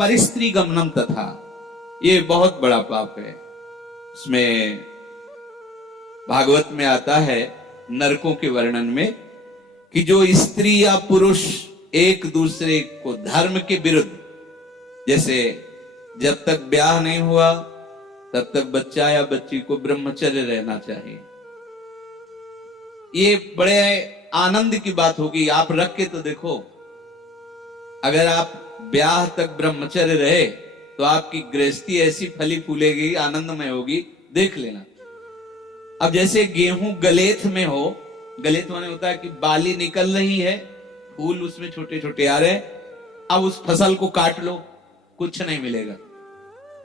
परिस्त्री गमनम तथा, ये बहुत बड़ा पाप है। उसमें भागवत में आता है नरकों के वर्णन में कि जो स्त्री या पुरुष एक दूसरे को धर्म के विरुद्ध, जैसे जब तक ब्याह नहीं हुआ तब तक बच्चा या बच्ची को ब्रह्मचर्य रहना चाहिए। ये बड़े आनंद की बात होगी। आप रख के तो देखो, अगर आप ब्याह तक ब्रह्मचर्य रहे तो आपकी गृहस्थी ऐसी फली फूलेगी, आनंदमय होगी, देख लेना। अब जैसे गेहूं गलेथ में हो, गलेथ माने होता है कि बाली निकल रही है, फूल उसमें छोटे छोटे आ रहे, अब उस फसल को काट लो, कुछ नहीं मिलेगा।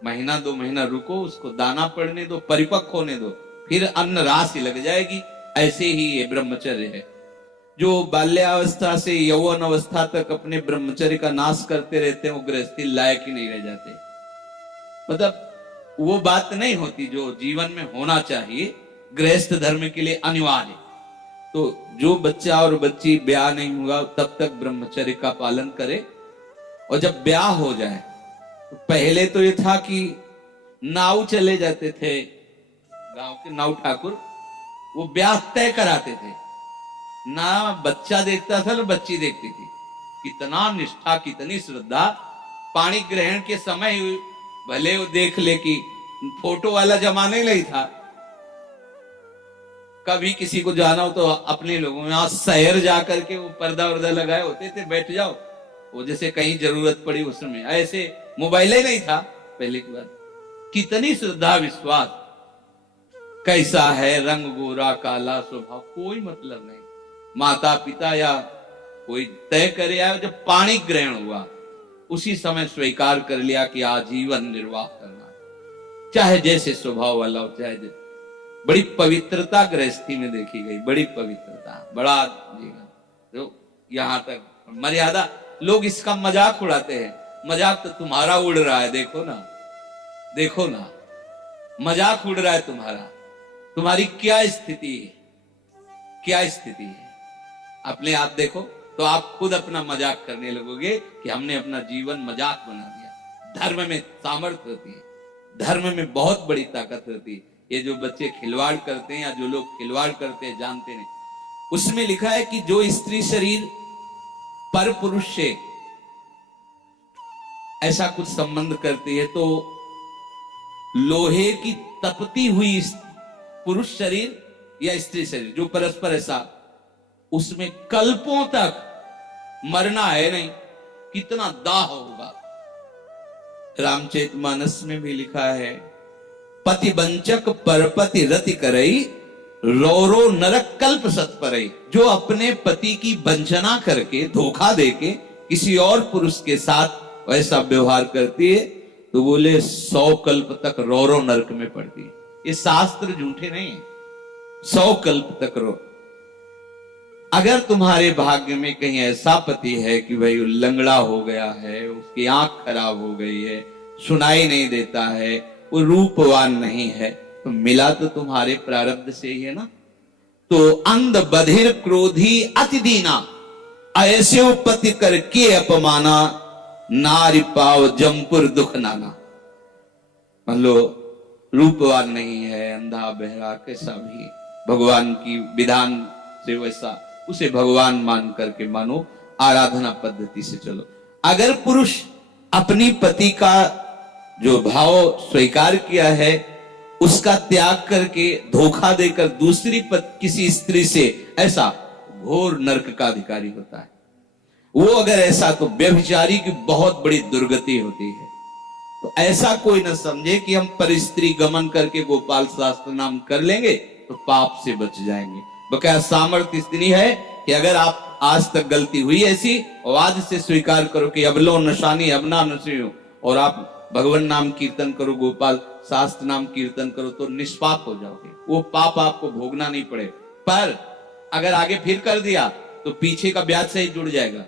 महीना 2 महीना रुको, उसको दाना पड़ने दो, परिपक्व होने दो, फिर अन्न राशि लग जाएगी। ऐसे ही ये ब्रह्मचर्य है। जो बाल्यावस्था से यौवन अवस्था तक अपने ब्रह्मचर्य का नाश करते रहते हैं, वो गृहस्थी लायक ही नहीं रह जाते। मतलब वो बात नहीं होती जो जीवन में होना चाहिए, गृहस्थ धर्म के लिए अनिवार्य। तो जो बच्चा और बच्ची ब्याह नहीं हुआ तब तक ब्रह्मचर्य का पालन करे, और जब ब्याह हो जाए तो पहले तो ये था कि नाव चले जाते थे, गांव के नाव ठाकुर, वो ब्याह तय कराते थे। ना बच्चा देखता था ना बच्ची देखती थी। कितना निष्ठा, कितनी श्रद्धा। पानी ग्रहण के समय भले वो देख ले कि फोटो वाला जमाना ही नहीं था, कभी किसी को जाना हो तो अपने लोगों में यहां शहर जाकर के वो पर्दा वर्दा लगाए होते थे, बैठ जाओ, वो जैसे कहीं जरूरत पड़ी उसमें। ऐसे मोबाइल ही नहीं था पहले की बात। कितनी श्रद्धा विश्वास। कैसा है रंग, गोरा काला, स्वभाव, कोई मतलब नहीं। माता पिता या कोई तय करे आए, जब पाणी ग्रहण हुआ उसी समय स्वीकार कर लिया कि आजीवन निर्वाह करना है, चाहे जैसे स्वभाव वाला हो, चाहे जैसे। बड़ी पवित्रता गृहस्थी में देखी गई, बड़ी पवित्रता, बड़ा जीवन। तो यहां तक मर्यादा। लोग इसका मजाक उड़ाते हैं। मजाक तो तुम्हारा उड़ रहा है, देखो ना, देखो ना, मजाक उड़ रहा है तुम्हारा। तुम्हारी क्या स्थिति है, क्या स्थिति है, अपने आप देखो तो आप खुद अपना मजाक करने लगोगे कि हमने अपना जीवन मजाक बना दिया। धर्म में सामर्थ्य होती है, धर्म में बहुत बड़ी ताकत होती है। ये जो बच्चे खिलवाड़ करते हैं या जो लोग खिलवाड़ करते हैं जानते नहीं, उसमें लिखा है कि जो स्त्री शरीर पर पुरुष से ऐसा कुछ संबंध करती है तो लोहे की तपती हुई पुरुष शरीर या स्त्री शरीर जो परस्पर ऐसा, उसमें कल्पों तक मरना है नहीं। कितना दाह होगा। रामचरितमानस में भी लिखा है, पति वंचक परपति रति करई, रौरो नरक कल्प सत परई। जो अपने पति की वंचना करके, धोखा देके किसी और पुरुष के साथ वैसा व्यवहार करती है तो बोले 100 कल्प तक रौरो नरक में पड़ती है। ये शास्त्र झूठे नहीं है। 100 कल्प तक रो। अगर तुम्हारे भाग्य में कहीं ऐसा पति है कि भाई लंगड़ा हो गया है, उसकी आंख खराब हो गई है, सुनाई नहीं देता है, वो रूपवान नहीं है, तो मिला तो तुम्हारे प्रारब्ध से ही है ना। तो अंध बधिर क्रोधी अति दीना, ऐसे पति करके अपमाना, नारी पाव जमपुर दुख नाना। मान लो रूपवान नहीं है, अंधा बहरा कैसा भी, भगवान की विधान से वैसा, उसे भगवान मान करके मानो, आराधना पद्धति से चलो। अगर पुरुष अपनी पति का जो भाव स्वीकार किया है उसका त्याग करके धोखा देकर दूसरी किसी स्त्री से, ऐसा घोर नरक का अधिकारी होता है वो। अगर ऐसा तो व्यभिचारी की बहुत बड़ी दुर्गति होती है। तो ऐसा कोई न समझे कि हम परिस्त्री गमन करके गोपाल शास्त्र नाम कर लेंगे तो पाप से बच जाएंगे। बकाया सामर्थ्य इतनी है कि अगर आप आज तक गलती हुई ऐसी, और आज से स्वीकार करो कि अब लो नशानी अब ना नशी हो, और आप भगवान नाम कीर्तन करो, गोपाल शास्त्र नाम कीर्तन करो, तो निष्पाप हो जाओगे। वो पाप आपको भोगना नहीं पड़े। पर अगर आगे फिर कर दिया तो पीछे का ब्याज से ही जुड़ जाएगा।